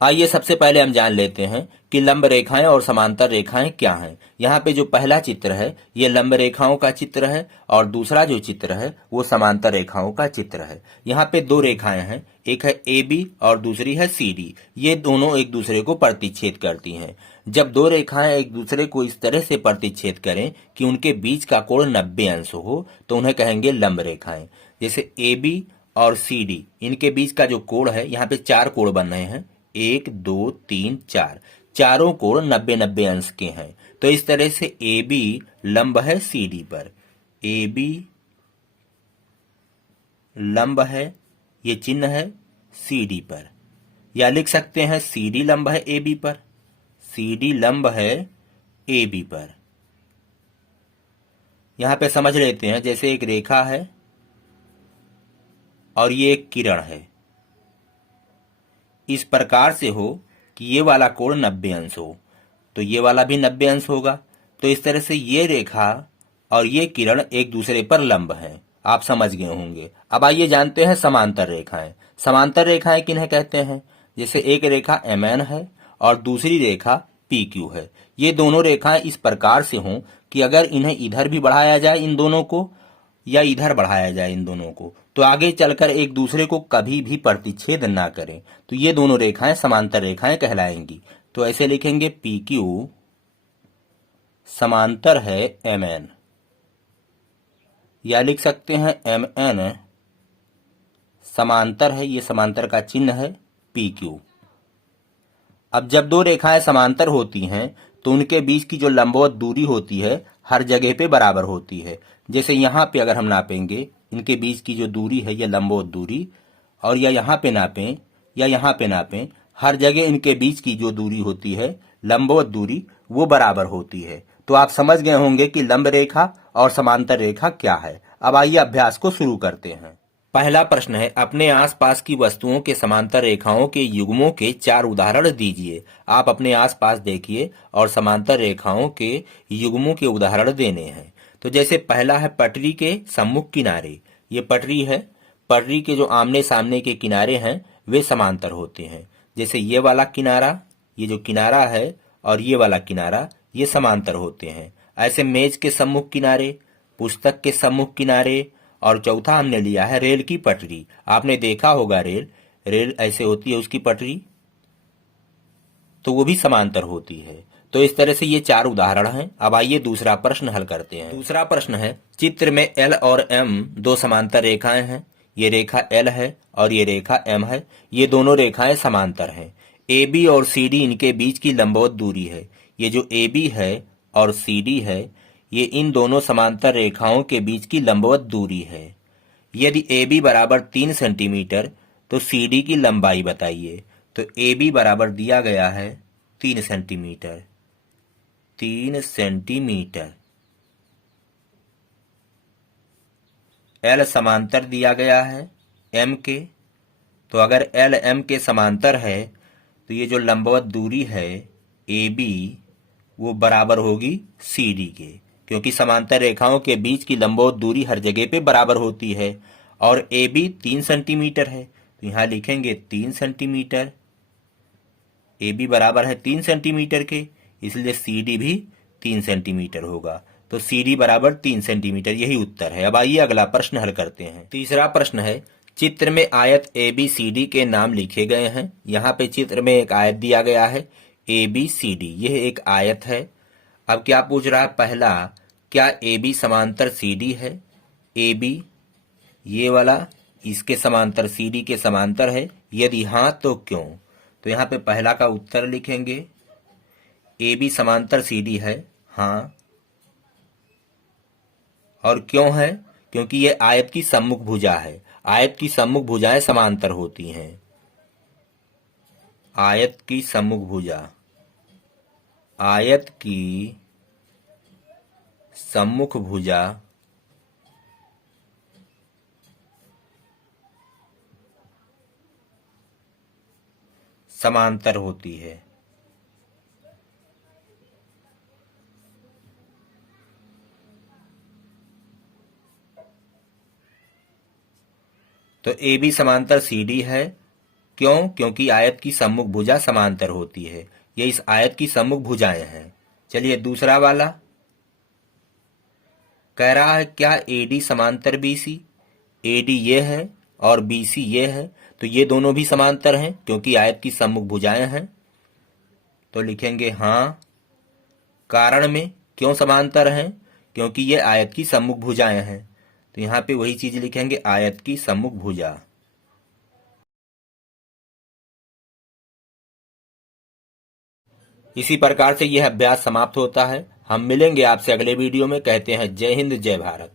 आइए सबसे पहले हम जान लेते हैं कि लंब रेखाएं और समांतर रेखाएं क्या हैं। यहाँ पे जो पहला चित्र है ये लंब रेखाओं का चित्र है और दूसरा जो चित्र है वो समांतर रेखाओं का चित्र है। यहाँ पे दो रेखाएं हैं, एक है ए बी और दूसरी है सी डी। ये दोनों एक दूसरे को प्रतिच्छेद करती हैं। जब दो रेखाएं एक दूसरे को इस तरह से प्रतिच्छेद करें कि उनके बीच का कोण 90 अंश हो तो उन्हें कहेंगे लंब रेखाएं। जैसे ए बी और सी डी, इनके बीच का जो कोण है, यहाँ पे चार कोण बन रहे हैं, 1 2 3 4, चारों कोण 90-90 अंश के हैं। तो इस तरह से ए बी लंब है सी डी पर, ए बी लंब है, ये चिन्ह है सी डी पर। या लिख सकते हैं सी डी लंब है ए बी पर, सी डी लंब है ए बी पर। यहां पे समझ लेते हैं, जैसे एक रेखा है और ये एक किरण है, इस प्रकार से हो कि ये वाला कोण 90 अंश हो तो ये वाला भी 90 अंश होगा। तो इस तरह से ये रेखा और ये किरण एक दूसरे पर लंब हैं। आप समझ गए होंगे। अब आइए जानते हैं समांतर रेखाएं। समांतर रेखाएं किन्हें कहते हैं? जैसे एक रेखा एम एन है और दूसरी रेखा पी क्यू है। ये दोनों रेखाएं इस प्रकार से हों कि अगर इन्हें इधर भी बढ़ाया जाए इन दोनों को या इधर बढ़ाया जाए इन दोनों को तो आगे चलकर एक दूसरे को कभी भी प्रतिच्छेद ना करें, तो ये दोनों रेखाएं समांतर रेखाएं कहलाएंगी। तो ऐसे लिखेंगे पी क्यू समांतर है एम एन, या लिख सकते हैं एम एन समांतर है, ये समांतर का चिन्ह है पी क्यू। अब जब दो रेखाएं समांतर होती हैं तो उनके बीच की जो लंबवत दूरी होती है हर जगह पे बराबर होती है। जैसे यहाँ पे अगर हम नापेंगे इनके बीच की जो दूरी है, ये लंबवत दूरी, और या यहाँ पे नापें या यहाँ पे नापें, हर जगह इनके बीच की जो दूरी होती है लंबवत दूरी, वो बराबर होती है। तो आप समझ गए होंगे कि लंब रेखा और समांतर रेखा क्या है। अब आइए अभ्यास को शुरू करते हैं। पहला प्रश्न है, अपने आसपास की वस्तुओं के समांतर रेखाओं के युग्मों के 4 उदाहरण दीजिए। आप अपने आसपास देखिए और समांतर रेखाओं के युग्मों के उदाहरण देने हैं। तो जैसे पहला है पटरी के सम्मुख किनारे। ये पटरी है, पटरी के जो आमने सामने के किनारे हैं वे समांतर होते हैं। जैसे ये वाला किनारा, ये जो किनारा है, और ये वाला किनारा, ये समांतर होते हैं। ऐसे मेज के सम्मुख किनारे, पुस्तक के सम्मुख किनारे, और चौथा हमने लिया है रेल की पटरी। आपने देखा होगा रेल ऐसे होती है उसकी पटरी, तो वो भी समांतर होती है। तो इस तरह से ये 4 उदाहरण हैं। अब आइए दूसरा प्रश्न हल करते हैं। दूसरा प्रश्न है, चित्र में एल और एम दो समांतर रेखाएं हैं। ये रेखा एल है और ये रेखा एम है। ये दोनों रेखाएं समांतर हैं। ए बी और सी डी इनके बीच की लंबवत दूरी है। ये जो ए बी है और सी डी है, ये इन दोनों समांतर रेखाओं के बीच की लंबवत दूरी है। यदि ए बी बराबर 3 सेंटीमीटर तो सी डी की लंबाई बताइए। तो ए बी बराबर दिया गया है 3 सेंटीमीटर, 3 सेंटीमीटर। एल समांतर दिया गया है एम के, तो अगर एल एम के समांतर है तो ये जो लंबवत दूरी है ए बी वो बराबर होगी सी डी के, क्योंकि समांतर रेखाओं के बीच की लंबवत दूरी हर जगह पे बराबर होती है। और ए बी 3 सेंटीमीटर है तो यहाँ लिखेंगे 3 सेंटीमीटर। ए बी बराबर है 3 सेंटीमीटर के, इसलिए सी डी भी 3 सेंटीमीटर होगा। तो सी डी बराबर 3 सेंटीमीटर, यही उत्तर है। अब आइए अगला प्रश्न हल करते हैं। तीसरा प्रश्न है, चित्र में आयत ए बी सी डी के नाम लिखे गए हैं। यहाँ पे चित्र में एक आयत दिया गया है ए बी सी डी, यह एक आयत है। अब क्या पूछ रहा है? पहला, क्या ए बी समांतर सी डी है? ए बी ये वाला इसके समांतर सी डी के समांतर है? यदि हाँ तो क्यों? तो यहाँ पे पहला का उत्तर लिखेंगे, ए बी समांतर सी डी है, हाँ। और क्यों है? क्योंकि ये आयत की सम्मुख भुजा है। आयत की सम्मुख भुजाएं समांतर होती हैं। आयत की सम्मुख भुजा, आयत की सम्मुख भुजा समांतर होती है। तो ए बी समांतर सी डी है क्यों? क्योंकि आयत की सम्मुख भुजा समांतर होती है। ये इस आयत की सम्मुख भुजाएं हैं। चलिए दूसरा वाला कह रहा है क्या एडी समांतर बीसी? एडी ये है और बीसी ये है, तो ये दोनों भी समांतर हैं क्योंकि आयत की सम्मुख भुजाएं हैं। तो लिखेंगे हाँ। कारण में क्यों समांतर हैं? क्योंकि ये आयत की सम्मुख भुजाएं हैं। तो यहाँ पे वही चीज लिखेंगे, आयत की सम्मुख भुजा। इसी प्रकार से यह अभ्यास समाप्त होता है। हम मिलेंगे आपसे अगले वीडियो में। कहते हैं जय हिंद, जय भारत।